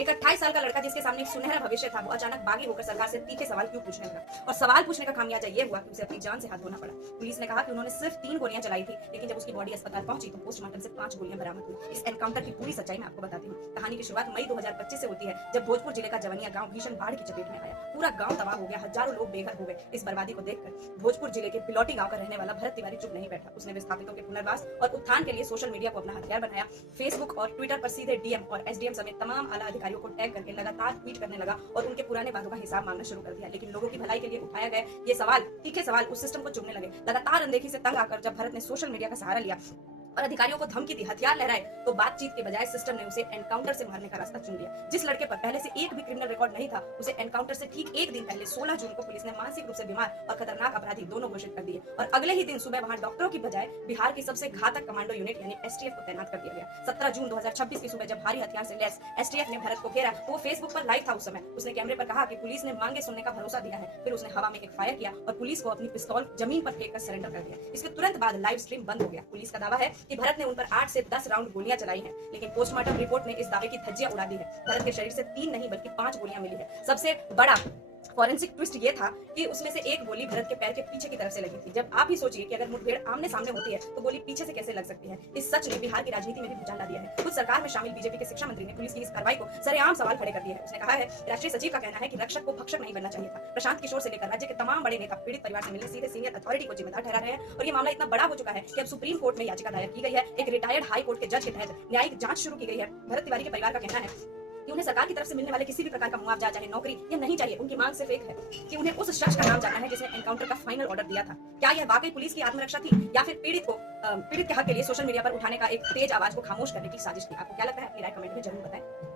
एक 28 साल का लड़का जिसके सामने एक सुनहरा भविष्य था, वो अचानक बागी होकर सरकार से तीखे सवाल क्यों पूछने लगा? और सवाल पूछने का खामियाजा ये हुआ कि उसे अपनी जान से हाथ धोना पड़ा। पुलिस ने कहा कि उन्होंने सिर्फ 3 गोलियां चलाई थी, लेकिन जब उसकी बॉडी अस्पताल पहुंची तो पोस्टमार्टम से 5 गोलियां बरामद हुई। इस एनकाउंटर की पूरी सच्चाई मैं आपको बताती हूँ। कहानी की शुरुआत मई 2025 से होती है, जब भोजपुर जिले का जवनिया गांव भीषण बाढ़ की चपेट में आया। पूरा गांव तबाह हो गया, हजारों लोग बेघर हो गए। इस बर्बादी को देखकर भोजपुर जिले के पिलौटी गांव का रहने वाला भरत तिवारी चुप नहीं बैठा। उसने विस्थापितों के पुनर्वास और उत्थान के लिए सोशल मीडिया को अपना हथियार बनाया। फेसबुक और ट्विटर पर सीधे डीएम और एसडीएम समेत तमाम आला अधिकारियों को टैग करके लगातार ट्वीट करने लगा और उनके पुराने वादों का हिसाब मांगना शुरू कर दिया। लेकिन लोगों की भलाई के लिए उठाया गए ये सवाल, तीखे सवाल उस सिस्टम को चुभने लगे। लगातार अनदेखी से तंग आकर जब भरत ने सोशल मीडिया का सहारा लिया और अधिकारियों को धमकी दी, हथियार लहराए, तो बातचीत के बजाय सिस्टम ने उसे एनकाउंटर से मारने का रास्ता चुन लिया। जिस लड़के पर पहले से एक भी क्रिमिनल रिकॉर्ड नहीं था, उसे एनकाउंटर से ठीक एक दिन पहले 16 जून को पुलिस ने मानसिक रूप से बीमार और खतरनाक अपराधी दोनों घोषित कर दिए और अगले ही दिन सुबह वहां डॉक्टरों की बजाय बिहार की सबसे घातक कमांडो यूनिट यानी एसटीएफ को तैनात कर दिया गया। 17 जून 2026 की सुबह जब भारी हथियार से लैस एसटीएफ ने भरत को घेरा तो वो फेसबुक पर लाइव था। उस समय उसने कैमरे पर कहा कि पुलिस ने मांगे सुनने का भरोसा दिया है। फिर उसने हवा में एक फायर किया और पुलिस को अपनी पिस्तौल जमीन पर फेंक कर सरेंडर कर दिया। इसके तुरंत बाद लाइव स्ट्रीम बंद हो गया। पुलिस का दावा है कि भरत ने उन पर 8 से 10 राउंड गोलियां चलाई हैं, लेकिन पोस्टमार्टम रिपोर्ट ने इस दावे की धज्जियां उड़ा दी है। भरत के शरीर से 3 नहीं बल्कि 5 गोलियां मिली है। सबसे बड़ा फॉरेंसिक ट्विस्ट ये था कि उसमें से एक गोली भरत के पैर के पीछे की तरफ से लगी थी। जब आप ही सोचिए कि अगर मुठभेड़ आमने सामने होती है तो गोली पीछे से कैसे लग सकती है। इस सच ने बिहार की राजनीति में भी भूचाल ला दिया है। खुद सरकार में शामिल बीजेपी के शिक्षा मंत्री ने पुलिस की इस कार्रवाई को सरेआम सवाल खड़े कर दिए है। उसने कहा है, राष्ट्रीय सचिव का कहना है कि रक्षक को भक्षक नहीं बनना चाहिए था। प्रशांत किशोर से लेकर राज्य के तमाम बड़े नेता पीड़ित परिवार से मिलने सीधे सीनियर अथॉरिटी को जिम्मेदार ठहरा रहे हैं और ये मामला इतना बड़ा हो चुका है कि अब सुप्रीम कोर्ट में याचिका दायर की गई है। एक रिटायर्ड हाई कोर्ट के जज के तहत न्यायिक जांच शुरू की गई है। भरत तिवारी के परिवार का कहना है कि उन्हें सरकार की तरफ से मिलने वाले किसी भी प्रकार का मुआवजा चाहे नौकरी या नहीं चाहिए। उनकी मांग सिर्फ एक है कि उन्हें उस शख्स का नाम जानना है जिसने एनकाउंटर का फाइनल ऑर्डर दिया था। क्या यह वाकई पुलिस की आत्मरक्षा थी या फिर पीड़ित के हक के लिए सोशल मीडिया पर उठाने का एक तेज आवाज को खामोश करने की साजिश थी? आपको क्या लगता है? अपनी राय कमेंट में जरूर बताएं।